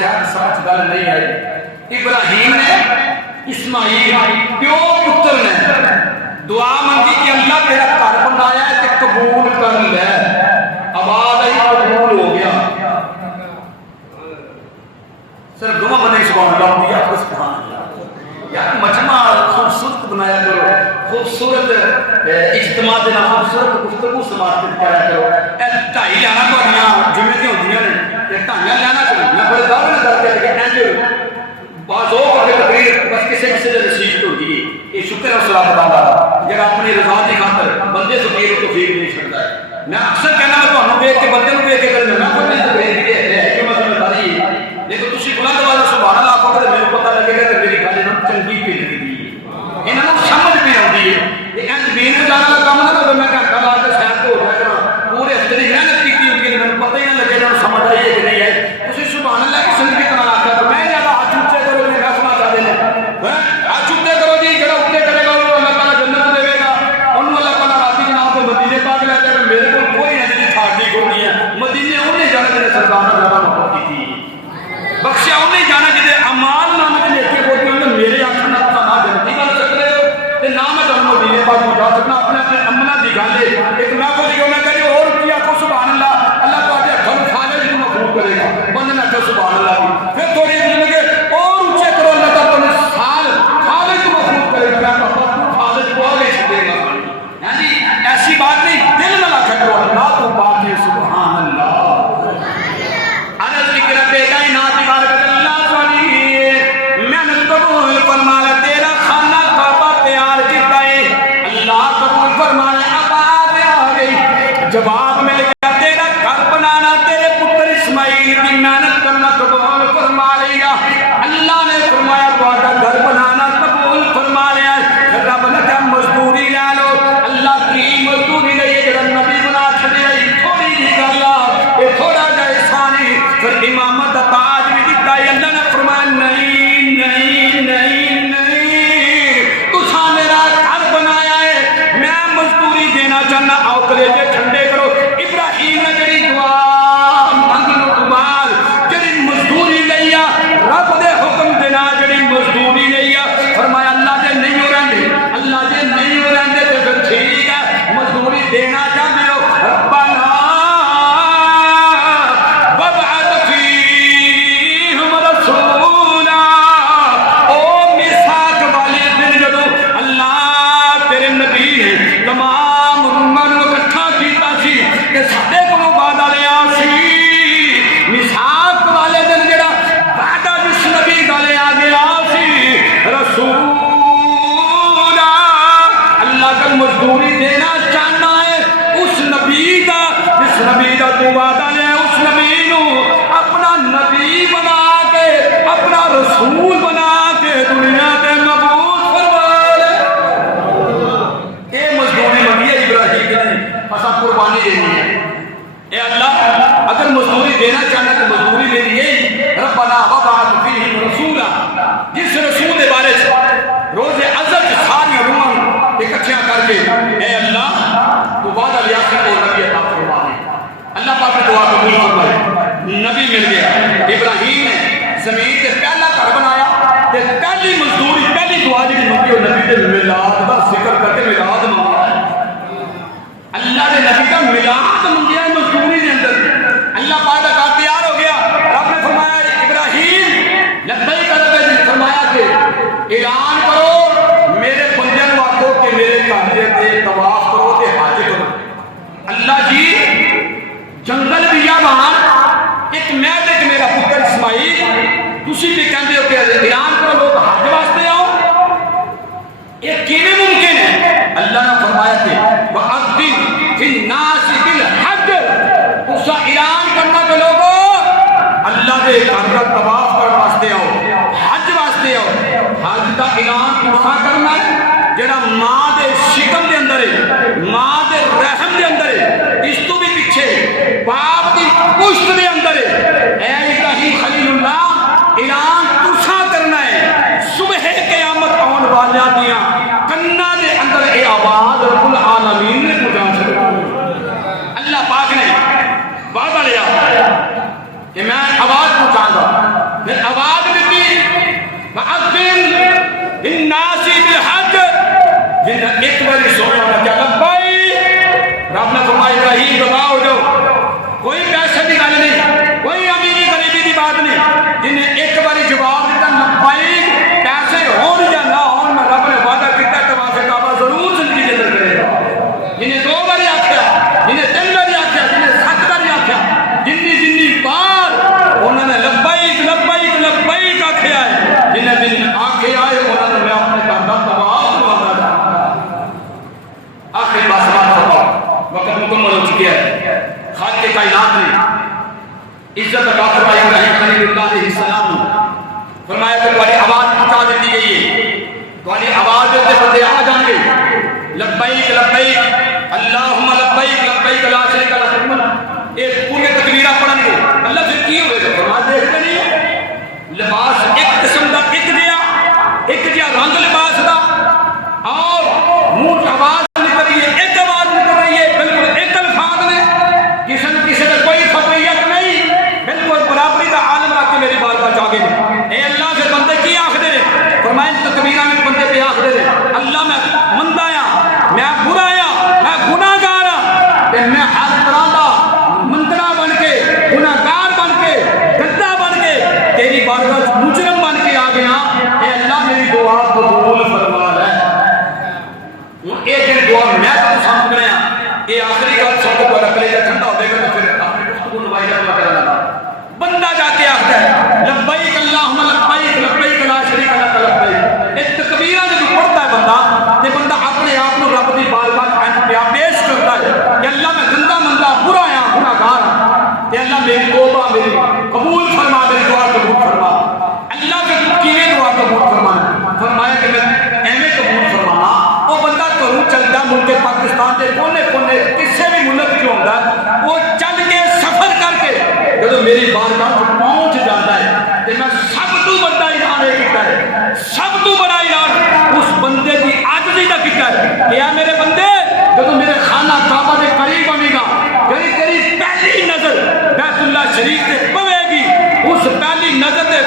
شاید سمجھ گل نہیں آئی. ابراہیم نے اسماعیل پیو پتر نے دعا منگی کہ اللہ تیرا گھر بنایا ہے کہ قبول کر لے. آواز آئی قبول ہو گیا. صرف دونوں بندے سبحان اللہ دیا تو سبحان اللہ. یار مجمع خوبصورت بنایا کرو, خوبصورت اجتماع دینا, خوبصورت گفتگو سماعت کرایا کرو. اے ڈھائی لینا تو جمعے کی ہوتی ہیں, ڈھائیاں لینا کرو. میں بڑے دعوے میں کر کے اینج بعض ہو کر کے تقریر بس کسی کسی سے نصیحت ہوتی ہے. یہ شکر ہے اس رب تعالیٰ جب اپنی رضا کی خاطر بندے فقیر کو توفیق نہیں چھڑتا ہے. میں اکثر کہنا میں تمہیں دیکھ کے بندے کو دیکھ کے کرنا میں کوئی تقریر کی ہے کہ میں ذمہ داری ہے, لیکن تسی بلند آواز سبحان اللہ آخو گے میرے پتہ لگے گا کہ میری گل انہوں چنگی پی لگی ہے, انہوں نے سمجھ پی آتی ہے. یہ اینج دین میں جانا کا کام نہ کرو. میں گھنٹہ لا کے سیر کو ہو جائے پورے ہفتے کی محنت کی ہوتی ہے, انہوں پتہ ہی نہ لگے انہوں سمجھ آئی ہے کہ نہیں ہے. تسی سبحان اللہ کی زندگی بنا آتا ہے. میں زیادہ ہاتھ اونچے کرو جی, میں سنا چاہتے ہیں ہاتھ اونچے کرو جی, جڑا اونچے کرے گا وہ اللہ تعالیٰ جنت دے گا, انہوں اللہ تعالیٰ راضی جناب کو مدینے پاک لے جائے گا. میرے کو کوئی ہے جی تھاڑی کو نہیں ہے. مدینے انہیں جانا جنہیں سرکار نے زیادہ محبت کی تھی, بخشیا انہیں جانا جنہیں امال نام کے نیکی ہوتی ہیں. میرے آنکھ نہ نہ جنتی بن سکتے ہو نہ میں تمہیں مدینے پاک پہنچا سکنا. اپنے اپنے امنا دی گل ہے. ایک میں کو دیو میں کہی اور کیا کو سبحان اللہ, اللہ کو آجے گھر کھانے جنہوں مخلوق کرے گا. بندے میں کہا سبحان اللہ کی پھر تھوڑی دن لگے اور اونچے کرو اللہ کا بندے سال کھانے جو مخلوق کرے گا. میں کہا تو کھانے جو آگے چھتے گا. ایسی بات نہیں, دل میں نہ کرو اللہ تو بات ہے سبحان اللہ. عرض کی کرتے گئی ناتی بارکت اللہ سوانی محنت قبول فرمانا تیرا خانہ کعبہ تیار کیتا ہے. اللہ قبول فرمانا آباد آ گئی. جواب مل گیا تیرا گھر بنانا تیرے پتر اسماعیل کی محنت کرنا قبول فرما لے گا. اللہ نے فرمایا تھوڑا گھر بنانا قبول فرما لیا. رب نے کہا مزدوری لے لو. اللہ کی مزدوری لے جڑا نبی بنا چھڑے تھوڑی جی گل آ, یہ تھوڑا جا احسانی. پھر امامت کا تاج بھی دیتا ہے. اللہ نے فرمایا نہیں نہیں نہیں نہیں, تسا میرا گھر بنایا ہے, میں مزدوری دینا چاہنا. آؤ کلیجے ٹھنڈے کرو. ابراہیم نے جڑی دعا منگنوں تو بعد جڑی مزدوری لیا, رب دے حکم دینا جڑی مزدوری لیا, فرمایا اللہ جے نہیں ہو رہے, اللہ جے نہیں ہو رہے تو پھر ٹھیک ہے مزدوری دینا چاہتے ہو. ربنا وابعث فیہم رسولا, او میثاق والے دن جدو اللہ تیرے نبی نے تمام امت نوں اکٹھا کیتا سی کہ ساڈے کولوں وعدہ لیا سی. میثاق والے دن جڑا وعدہ جس نبی دا لیا گیا سی رسولا, اللہ کا مزدوری دینا چاہنا ہے اس نبی کا جس نبی کا تو وعدہ لیا. اس نبی نو اپنا نبی بنا کے اپنا رسول بنا کے دنیا تے مبعوث فرما لے. یہ مزدوری منگی ہے ابراہیم نے, اساں قربانی دینی ہے. اے اللہ اگر مزدوری دینا چاہنا تو مزدوری دینی ہے. ربنا وابعث فیہم رسولا, جس رسول کے بارے روز ازل ساری روحاں اکٹھیاں کر کے اے اللہ تو وعدہ لیا کہ وہ نبی عطا فرما دے. اللہ پاک نے دعا قبول فرمائی, نبی مل گیا. ابراہیم نے زمین سے پہلا گھر بنایا تے پہلی مزدوری پہلی دعا جی منگی اور نبی کے میلاد کا ذکر کر کے میلاد منگا. اللہ نے نبی کا میلاد منگیا مزدوری کے اندر. اللہ پاک کا کام تیار ہو گیا. رب نے فرمایا ابراہیم لبیک رب, فرمایا کہ اعلان کرو میرے بندے نوں آکھو کہ میرے گھر دے طواف کرو تے حج کرو. اللہ جی جنگل بیابان ایک میں تے میرا پتر اسماعیل, تسی بھی کہندے ہو کہ اعلان کرو لوگ حج واسطے آؤ, یہ کیویں ممکن ہے؟ اللہ نے فرمایا کہ وَأَذِّن فِي النَّاسِ بِالْحَجِّ, تسا اعلان کرنا کہ لوگوں اللہ دے گھر کا طواف کرنے واسطے آؤ, حج واسطے آؤ. حج کا اعلان تسا کرنا ہے جڑا ماں دے شکم دے اندر ہے, ماں دے رحم دے اندر ہے, اس تو بھی پیچھے باپ دی پشت دے اندر ہے. اے ابراہیم خلیل اللہ اعلان تسا کرنا ہے. صبح قیامت آن والیاں دیاں کناں دے اندر اے آواز رب العالمین نے پہنچا چھڑا. اللہ پاک نے وعدہ لیا کہ میں آواز پہنچاؤں گا. الناسی بالحق جن ایک باری سونا ہونا کیا لبائی رب نے فرمایا ابراہیم گواہ ہو جاؤ کوئی پیسے کی گل نہیں کوئی امیری غریبی کی بات نہیں جنہیں ایک باری جواب دیتا لبائی پیسے ہون یا نہ ہون میں رب نے وعدہ کیتا ہے طواف کعبہ ضرور زندگی کے اندر کرے گا جنہیں 2 باری آکھیا جنہیں 3 باری آکھیا جنہیں 7 باری آکھیا جنی بار انہوں نے لبیک لبیک لبیک آکھیا ہے جنہیں آکھیا ہے انہوں نے میں اپنے کردہ طواف کروانا ہے آخری بات فرماؤ وقت مکمل ہو چکی ہے خالق کائنات نے عزت عطا فرمائی ابراہیم خلیل اللہ علیہ السلام فرمایا کہ تمہاری آواز پہنچا دیتی گئی ہے تمہاری آواز سے بندے آ جائیں گے لبیک لبیک اللہم لبیک لبیک لا شریک لک ایک پورے تکبیرہ پڑھیں گے اللہ سے کی ہوئے تو فرمایا دیکھتے نہیں لباس ایک قسم کا ایک جہاں رنگ لباس کا اور منہ آواز نکل رہی ہے ایک آواز نکل رہی ہے بالکل ایک الفاظ نے کسی نے کوئی خطریت نہیں بالکل برابری کا عالم رکھ کے میری بات بچا گئے اے اللہ سے بندے کی آخر فرمائیں تکبیرہ میں بندے پہ آخر اللہ میں مندہ میں برا میں گناہ گارا میں ہر طرح کا مندنا بن کے گناہ گار بن کے گدہ بن کے تیری بارگاہ مجرم بن کے آ گیا اے اللہ میری دعا قبول فرما ہے ایک دن دعا میں تو سمجھ رہا یہ آخری گل سب کو رکھ لے جا ٹھنڈا ہو جائے گا تو پھر اپنی گفتگو نوائی جانا کرنا بندہ جا کے آخر ہے لبیک اللہم لبیک لبیک لا شریک لک لبیک ایک تکبیرہ جو پڑھتا ہے بندہ اپنے آپ کو رب کی بارگاہ پہ پیش کرتا ہے کہ اللہ میں گندا مندہ برا آیا گناہ گار کہ اللہ میری توبہ میری قبول فرما میری دعا قبول فرما اللہ کے کیویں دعا قبول فرمانا فرمایا کہ میں ایویں قبول فرمانا وہ بندہ گھروں چلتا ملک پاکستان کے کونے کونے کسی بھی ملک جو ہوتا ہے وہ چل کے سفر کر کے جب میری بارگاہ پہنچ جاتا ہے کہ میں سب تو بڑا اعلان یہ کیتا ہے سب تو بڑا اعلان اس بندے کی عاجزی کا کیتا ہے کہ اے میرے بندے جب میرے خانہ کعبہ کے قریب آئے گا تیری پہلی نظر بیت اللہ شریف سے پوے گی اس پہلی نظر سے